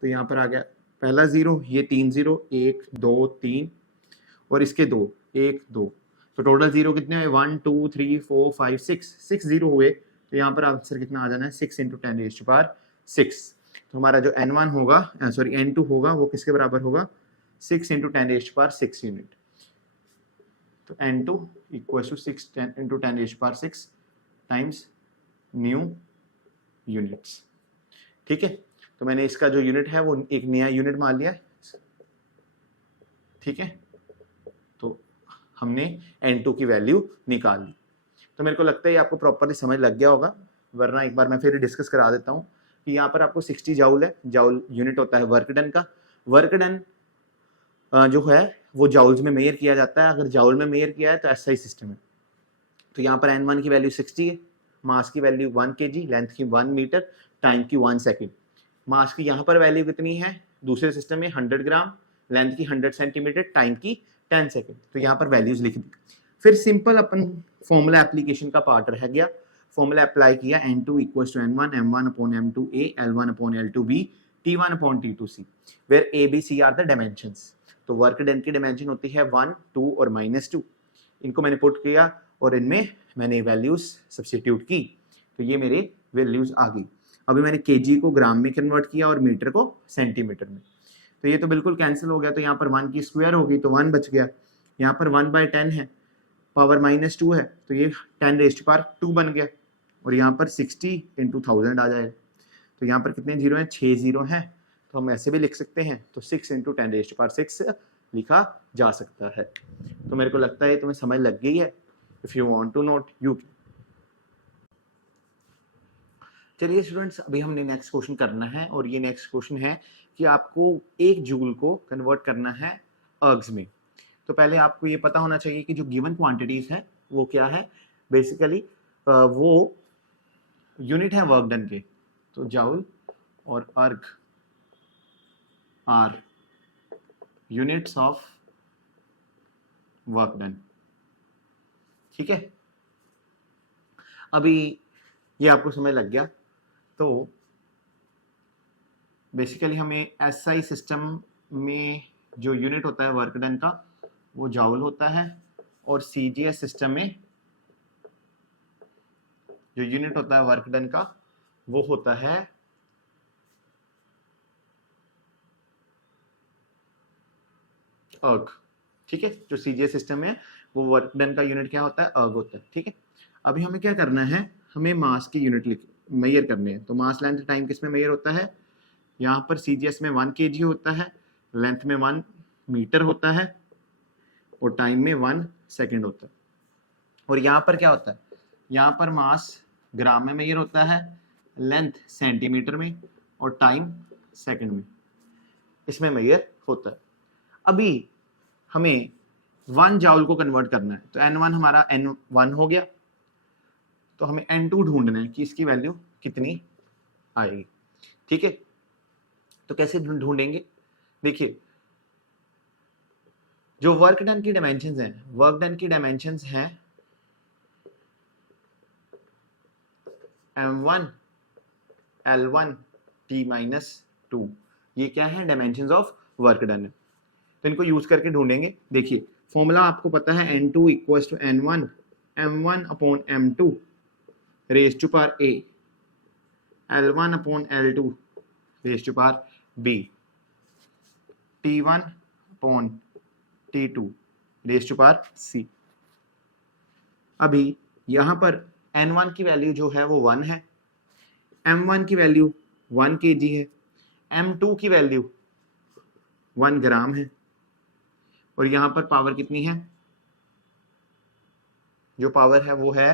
तो यहाँ पर आ गया पहला 0, ये 3 0, 1 2 3, और इसके 2 1 2, तो टोटल 0 कितने हुए? 1 2 3 4 5 6 0 हुए। तो यहाँ पर आंसर कितना आ जाना है? 6 इंटू 10 रेज़ टू पावर 6। तो हमारा जो N1 होगा सॉरी N2 होगा वो किसके बराबर होगा? 6 into 10 raise to power 6 unit. तो N2 equals to 6 into 10 raise to power 6 times new units. ठीक है, तो मैंने इसका जो यूनिट है वो एक नया यूनिट मान लिया। ठीक है, तो हमने N2 की वैल्यू निकाल ली। तो मेरे को लगता है आपको प्रॉपरली समझ लग गया होगा, वरना एक बार मैं फिर डिस्कस करा देता हूँ कि यहाँ पर आपको 60 जाउल है, जाउल यूनिट होता है वर्क डन का। वर्क डन जो है वो जाउल्स में मेजर किया जाता है। अगर जाउल में मेजर किया है तो एसआई सिस्टम है। तो यहाँ पर N1 की वैल्यू 60 है, मास की वैल्यू 1 kg, लेंथ की 1 मीटर, टाइम की 1 सेकेंड। मास की यहाँ पर वैल्यू कितनी है? दूसरे सिस्टम में 100 ग्राम, लेंथ की 100 सेंटीमीटर, टाइम की 10 सेकेंड। तो यहाँ पर वैल्यूज लिख दी। फिर सिंपल अपन फॉर्मूला एप्लीकेशन का पार्ट रह गया, फॉर्मूला अप्लाई किया, N2 equals to N1, M1 upon M2A, L1 upon L2B, T1 upon T2C, where A, B, C are the dimensions. तो वर्क डन की डायमेंशन होती है 1, 2 और -2। इनको मैंने पुट किया और इनमें मैंने वैल्यूज सब्स्टिट्यूट की, तो ये मेरे वैल्यूज आ गई। अभी मैंने केजी को ग्राम में कन्वर्ट किया और मीटर को सेंटीमीटर में, तो ये तो बिल्कुल कैंसिल हो गया, तो यहाँ पर 1 की स्क्वायर होगी तो 1 बच गया। यहाँ पर 1/10 है, पावर -2 है, तो ये 10⁻²⁵ बन गया, और यहाँ पर 60 × 1000 आ जाएगा। तो यहाँ पर कितने जीरो हैं? 6 जीरो हैं, तो हम ऐसे भी लिख सकते हैं, तो 6 × 10⁻6 लिखा जा सकता है। तो मेरे को लगता है तुम्हें समझ लग गई है। If you want to note you can. चलिए स्टूडेंट्स, अभी हमने नेक्स्ट क्वेश्चन करना है, और ये नेक्स्ट क्वेश्चन है कि आपको 1 जूल को कन्वर्ट करना है अर्ग्स में। तो पहले आपको ये पता होना चाहिए कि जो गिवन क्वांटिटीज है वो क्या है। बेसिकली वो यूनिट है वर्क डन के, तो जूल और erg are units of work done. ठीक है, अभी ये आपको समझ लग गया। तो बेसिकली हमें एसआई सिस्टम में जो यूनिट होता है वर्क डन का वो जूल होता है, और सीजीएस सिस्टम में जो यूनिट होता है वर्क डन का वो होता है अर्ग। ठीक है, जो सीजीएस सिस्टम है वो वर्क डन का यूनिट क्या होता है? अर्ग होता है। ठीक है, अभी हमें क्या करना है, हमें मास की यूनिट मेजर करने हैं। तो मास लेंथ टाइम किस में मेजर होता है? यहाँ पर सीजीएस में 1 kg होता है, लेंथ में 1 मीटर होता है, और टाइम में 1 सेकंड होता है। और यहाँ पर क्या होता है? यहाँ पर मास ग्राम में मेजर होता है, लेंथ सेंटीमीटर में, और टाइम सेकंड में इसमें मेजर होता है। अभी हमें 1 जूल को कन्वर्ट करना है, तो N1 हमारा N1 हो गया, तो हमें N2 ढूंढना है कि इसकी वैल्यू कितनी आएगी। ठीक है, तो कैसे ढूंढेंगे? देखिए, जो वर्क डन की डायमेंशंस हैं, वर्क डन की डायमेंशंस हैं M1 L1 T-2। ये क्या है? डायमेंशंस ऑफ वर्क डन है, तो इनको यूज करके ढूंढेंगे। देखिए, फॉर्मूला आपको पता है, N2 equals to N1 M1 upon M2 raise to power A, L1 upon L2 raise to power B, T1 upon T2 raise to power C। अभी यहां पर N1 की वैल्यू जो है वो 1 है, M1 की वैल्यू 1 kg है, M2 की वैल्यू 1 ग्राम है, और यहां पर पावर कितनी है? जो पावर है वो है,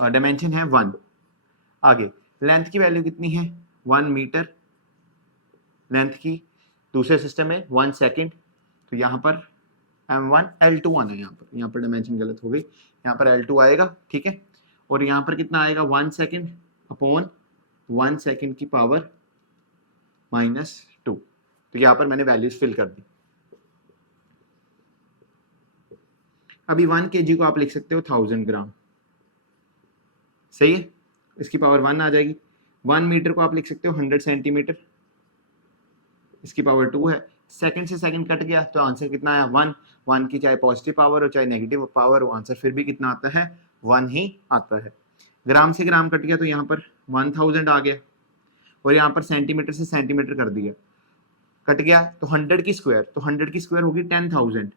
डायमेंशन है 1। आगे लेंथ की वैल्यू कितनी है? 1 मीटर लेंथ की। दूसरे सिस्टम में 1 सेकंड, तो यहाँ पर M1 L2 आना है, यहाँ पर डायमेंशन गलत हो गई, यहाँ पर L2 आएगा। ठीक है, और यहाँ पर कितना आएगा? 1 सेकंड अपॉन 1 सेकंड की पावर -2। तो यहाँ पर मैंने वैल्यूज फिल कर दी। अभी 1 kg को आप लिख सकते हो 1000 ग्राम, सही है, इसकी पावर 1 आ जाएगी। 1 मीटर को आप लिख सकते हो 100 सेंटीमीटर, इसकी पावर 2 है। सेकंड से सेकंड कट गया, तो आंसर कितना आया? 1। 1 की चाहे पॉजिटिव पावर हो चाहे नेगेटिव पावर हो, आंसर फिर भी कितना आता है? 1 ही आता है। ग्राम से ग्राम कट गया, तो यहाँ पर 1000 आ गया, और यहाँ पर सेंटीमीटर से सेंटीमीटर कर दिया, कट गया, तो 100 की स्क्वायर, तो 100 की स्क्वायर होगी 10,000।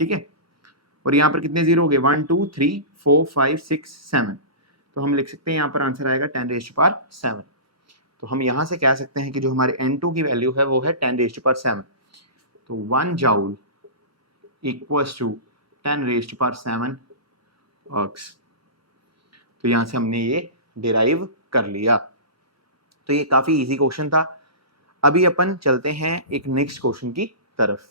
ठीक है, और यहाँ पर कितने जीरो हो गए? 1 2 3 4 5 6 7, तो हम लिख सकते हैं यहाँ पर आंसर आएगा 10⁻7। तो हम यहाँ से कह सकते हैं कि जो हमारे N2 की वैल्यू है वो है 10⁻7। तो 1 जूल इक्वल्स टू 10⁻7 अर्ग्स। तो यहाँ से हमने ये डिराइव कर लिया। तो ये काफी इजी क्वेश्चन था। अभी अपन चलते हैं एक नेक्स्ट क्वेश्चन की तरफ।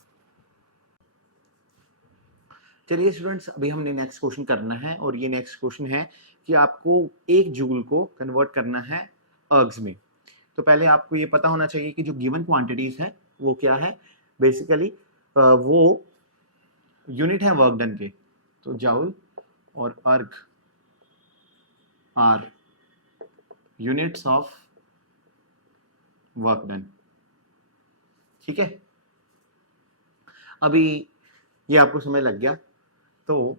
चलिए स्टूडेंट्स, अभी हमने नेक्स्ट क्वेश्चन करना है, और ये नेक्स्ट क्वेश्चन है कि आपको 1 जूल को कन्वर्ट करना है अर्ग्स में। तो पहले आपको ये पता होना चाहिए कि जो गिवन क्वांटिटीज है वो क्या है। बेसिकली वो यूनिट है वर्क डन के, तो जूल और erg are units of work done. ठीक है, अभी ये आपको समझ लग गया। तो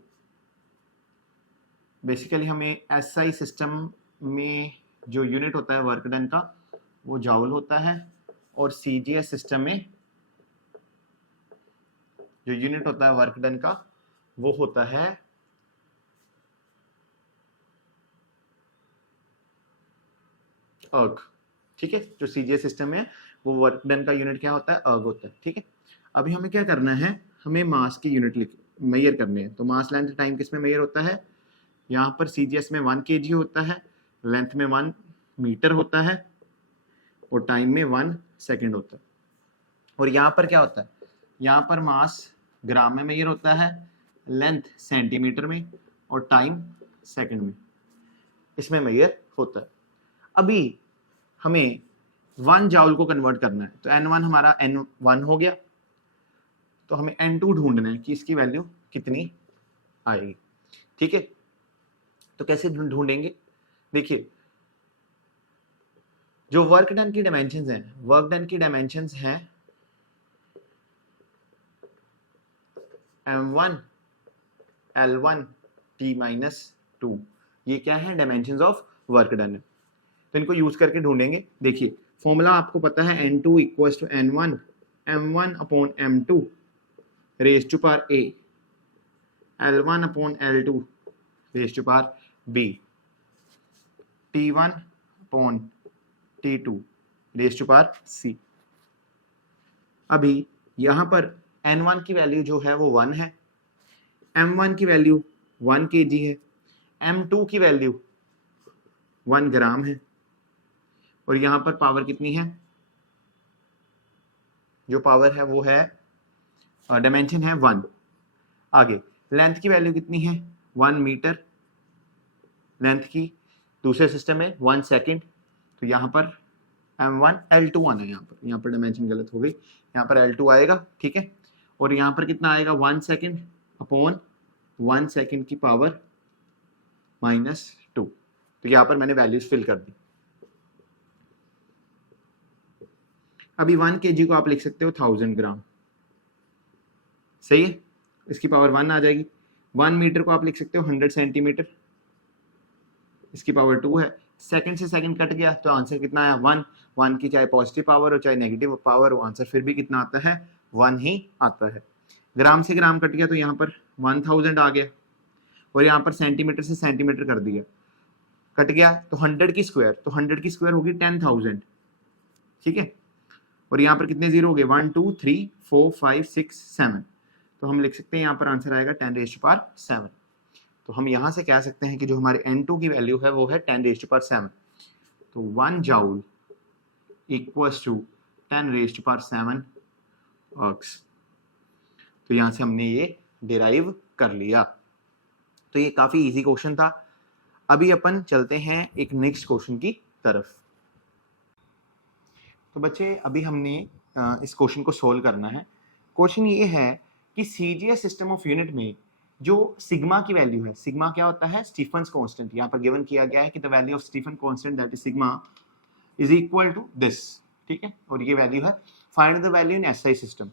बेसिकली हमें एसआई सिस्टम में जो यूनिट होता है वर्क डन का वो जाउल होता है, और सीजीएस सिस्टम में जो यूनिट होता है वर्क डन का वो होता है अर्ग। ठीक है, जो सीजीएस सिस्टम में वो वर्क डन का यूनिट क्या होता है, अर्ग होता है। ठीक है, अभी हमें क्या करना है, हमें मास की यूनिट मेजर करने हैं। तो मास लेंथ टाइम किस में मेजर होता है, यहाँ पर सीजीएस में 1 kg होता है, लेंथ में 1 मीटर होता है, और टाइम में 1 सेकेंड होता है। और यहाँ पर क्या होता है, यहाँ पर मास ग्राम में मेजर होता है, लेंथ सेंटीमीटर में, और टाइम सेकंड में, इसमें मेजर होता है। अभी हमें 1 जाउल को कन्वर्ट करना है, तो N1 हमारा N1 हो गया, तो हमें N2 ढूंढना है कि इसकी वैल्यू कितनी आएगी। ठीक है, तो कैसे ढूंढेंगे, देखिए जो वर्क डन की डायमेंशंस हैं, वर्क डन की डायमेंशंस हैं M1 L1 T-2, ये क्या है, डायमेंशंस ऑफ वर्क डन है। तो इनको यूज करके ढूंढेंगे। देखिए फॉर्मूला आपको पता है, N2 equals to N1 M1 upon M2 raise to power A, L1 upon L2 raise to power B, T1 upon T2 raise to power C। अभी यहां पर N1 की वैल्यू जो है वो 1 है, M1 की वैल्यू 1 kg है, M2 की वैल्यू 1 ग्राम है, और यहां पर पावर कितनी है, जो पावर है वो है डायमेंशन है 1। आगे लेंथ की वैल्यू कितनी है, 1 मीटर लेंथ की, दूसरे सिस्टम में 1 सेकेंड, तो यहाँ पर M1 L2 आना है, यहाँ पर डायमेंशन गलत हो गई, यहाँ पर L2 आएगा। ठीक है, और यहाँ पर कितना आएगा, 1 सेकेंड अपॉन 1 सेकेंड की पावर -2। तो यहाँ पर मैंने वैल्यूज फिल कर दी। अभी 1 kg को आप लिख सकते हो 1000 ग्राम, सही है, इसकी पावर 1 आ जाएगी। 1 मीटर को आप लिख सकते हो 100 सेंटीमीटर, इसकी पावर 2 है। सेकंड से सेकंड कट गया तो आंसर कितना आया, 1। 1 की चाहे पॉजिटिव पावर हो चाहे नेगेटिव पावर हो, आंसर फिर भी कितना आता है, 1 ही आता है। ग्राम से ग्राम कट गया तो यहाँ पर 1000 आ गया, और यहाँ पर सेंटीमीटर से सेंटीमीटर कर दिया, कट गया तो 100 की स्क्वायर, तो 100 की स्क्वायर होगी 10,000। ठीक है, और यहाँ पर कितने जीरो हो गए, 1 2 3 4 5 6 7, तो हम लिख सकते हैं यहाँ पर आंसर आएगा 10⁻⁷। तो हम यहाँ से कह सकते हैं कि जो हमारे N2 की वैल्यू है वो है 10⁻⁷। तो 1 जाउल इक्वल्स टू 10⁻⁷ अर्ग्स। तो यहाँ से हमने ये डिराइव कर लिया। तो ये काफी इजी क्वेश्चन था। अभी अपन चलते हैं एक नेक्स्ट क्वेश्चन की तरफ। तो बच्चे अभी हमने इस क्वेश्चन को सोल्व करना है। क्वेश्चन ये है कि सीजीएस सिस्टम ऑफ यूनिट में जो सिग्मा की वैल्यू है, सिग्मा क्या होता है, स्टीफन्स कांस्टेंट, यहाँ पर गिवन किया गया है कि the value of Stefan constant that is sigma is equal to this. ठीक है, और ये वैल्यू है, find the value in SI system.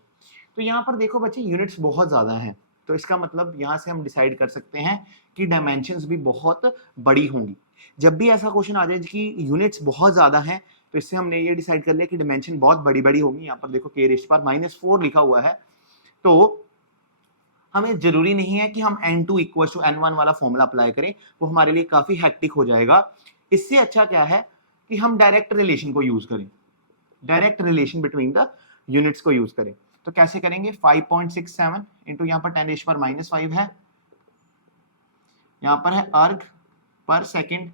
तो यहाँ पर देखो बच्चे यूनिट्स बहुत ज्यादा हैं, तो इसका मतलब यहाँ से हम डिसाइड कर सकते हैं कि डायमेंशंस भी बहुत बड़ी होंगी। जब भी ऐसा क्वेश्चन आ जाए कि यूनिट्स बहुत ज्यादा हैं, तो इससे हमने ये डिसाइड कर लिया कि डायमेंशन बहुत बड़ी बड़ी होगी। यहाँ पर देखो k⁻⁻4 लिखा हुआ है, तो हमें जरूरी नहीं है कि हम N2 इक्वल टू N1 वाला फॉर्मूला अप्लाई करें, वो हमारे लिए काफी हेक्टिक हो जाएगा। इससे अच्छा क्या है कि हम डायरेक्ट रिलेशन को यूज करें, direct relation between the units को यूज करें। तो कैसे करेंगे, 5.67 इंटू यहाँ पर 10⁻⁻5 है, यहाँ पर है अर्ग पर सेकेंड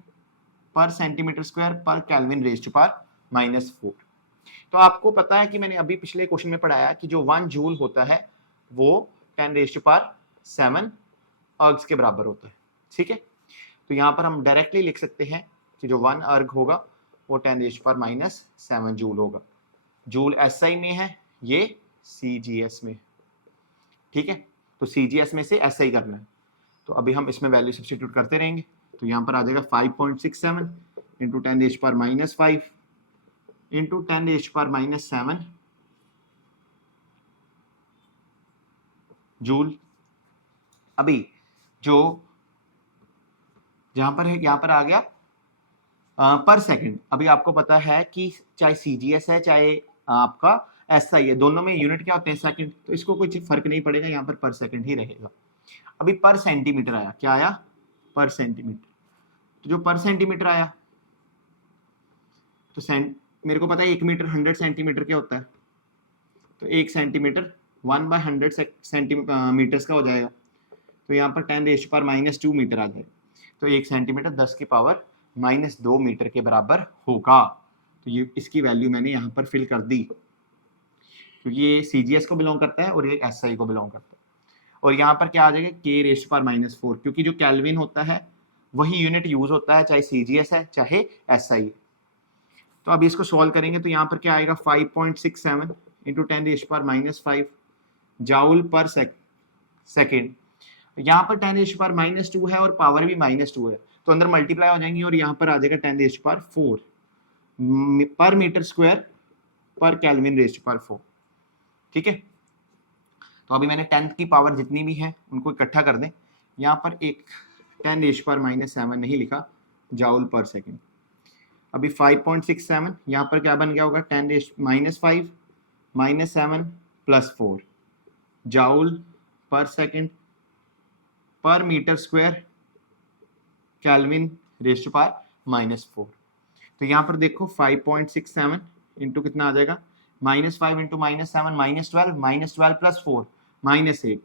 पर सेंटीमीटर स्क्वायर पर केल्विन रेज़ टू पावर -4। तो आपको पता है कि मैंने अभी पिछले क्वेश्चन में पढ़ाया कि जो 1 जूल होता है वो 10⁻⁷ अर्ग्स के बराबर होता है। ठीक है, तो यहाँ पर हम डायरेक्टली लिख सकते हैं कि जो 1 अर्ग होगा वो 10⁻⁷ जूल होगा। जूल एसआई में है, ये सीजीएस में। ठीक है, तो सीजीएस में से एसआई करना है, तो अभी हम इसमें वैल्यू सब्स्टिट्यूट करते रहेंगे। तो यहाँ पर आ जाएगा 5.67 इंटू 10⁻⁻5 इंटू 10⁻⁻7 जूल। अभी जो जहां पर है, यहां पर आ गया पर सेकंड। अभी आपको पता है कि चाहे सीजीएस है चाहे आपका एसआई है, दोनों में यूनिट क्या होते हैं, सेकंड, तो इसको कोई फर्क नहीं पड़ेगा, यहाँ पर सेकंड ही रहेगा। अभी पर सेंटीमीटर आया, क्या आया, पर सेंटीमीटर। तो जो पर सेंटीमीटर आया, तो मेरे को पता है 1 मीटर 100 सेंटीमीटर क्या होता है, तो 1 सेंटीमीटर 1/100 सेंटीमीटर्स का हो जाएगा। तो यहाँ पर 10⁻⁻2 मीटर आ जाएगा। तो 1 सेंटीमीटर 10⁻⁻2 मीटर के बराबर होगा। तो ये इसकी वैल्यू मैंने यहाँ पर फिल कर दी, क्योंकि ये सीजीएस को बिलोंग करता है और ये एसआई को बिलोंग करता है। और यहाँ पर क्या आ जाएगा, K⁻⁻4, क्योंकि जो केल्विन होता है वही यूनिट यूज होता है, चाहे सीजीएस है चाहे एसआई है। तो अभी इसको सॉल्व करेंगे तो यहाँ पर क्या आएगा, 5.67 इंटू 10⁻⁻5 जाउल पर सेकेंड। यहाँ पर 10⁻⁻2 है और पावर भी -2 है, तो अंदर मल्टीप्लाई हो जाएंगी और यहाँ पर आ जाएगा 10⁻4 पर मीटर स्क्वायर पर केल्विन रेज़ टू पावर 4। ठीक है, तो अभी मैंने 10 की पावर जितनी भी है उनको इकट्ठा कर दें। यहाँ पर एक 10⁻⁻7 नहीं लिखा, जाउल पर सेकेंड। अभी 5.67 यहाँ पर क्या बन गया होगा, 10⁻5 -7 + 4 जाउल पर सेकेंड पर metre square kelvin raise to power -4। तो यहाँ पर देखो 5.67 इंटू कितना आ जाएगा, -5 इंटू -7 -12 + 4 -8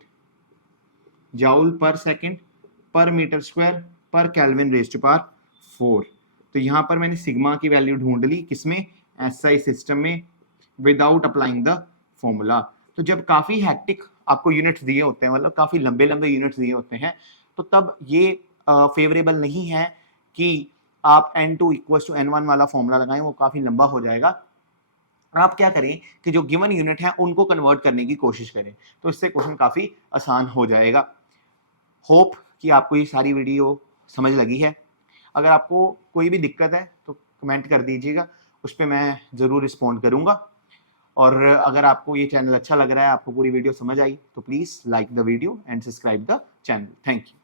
जाउल पर सेकेंड पर मीटर स्क्वायर पर केल्विन रेज़ टू पावर 4। तो यहाँ पर मैंने सिग्मा की वैल्यू ढूंढ ली, किसमें, एसआई सिस्टम में, विदाउट अप्लाइंग द फॉर्मूला। तो जब काफी हैक्टिक आपको यूनिट्स दिए होते हैं, मतलब काफी लंबे लंबे यूनिट्स दिए होते हैं, तो तब ये फेवरेबल नहीं है कि आप n2 = n1 वाला फॉर्मूला लगाएं, वो काफी लंबा हो जाएगा। आप क्या करें कि जो गिवन यूनिट है उनको कन्वर्ट करने की कोशिश करें, तो इससे क्वेश्चन काफी आसान हो जाएगा। होप कि आपको ये सारी वीडियो समझ लगी है। अगर आपको कोई भी दिक्कत है तो कमेंट कर दीजिएगा, उस पर मैं ज़रूर रिस्पॉन्ड करूँगा। और अगर आपको ये चैनल अच्छा लग रहा है, आपको पूरी वीडियो समझ आई, तो please like the video and subscribe the channel. Thank you.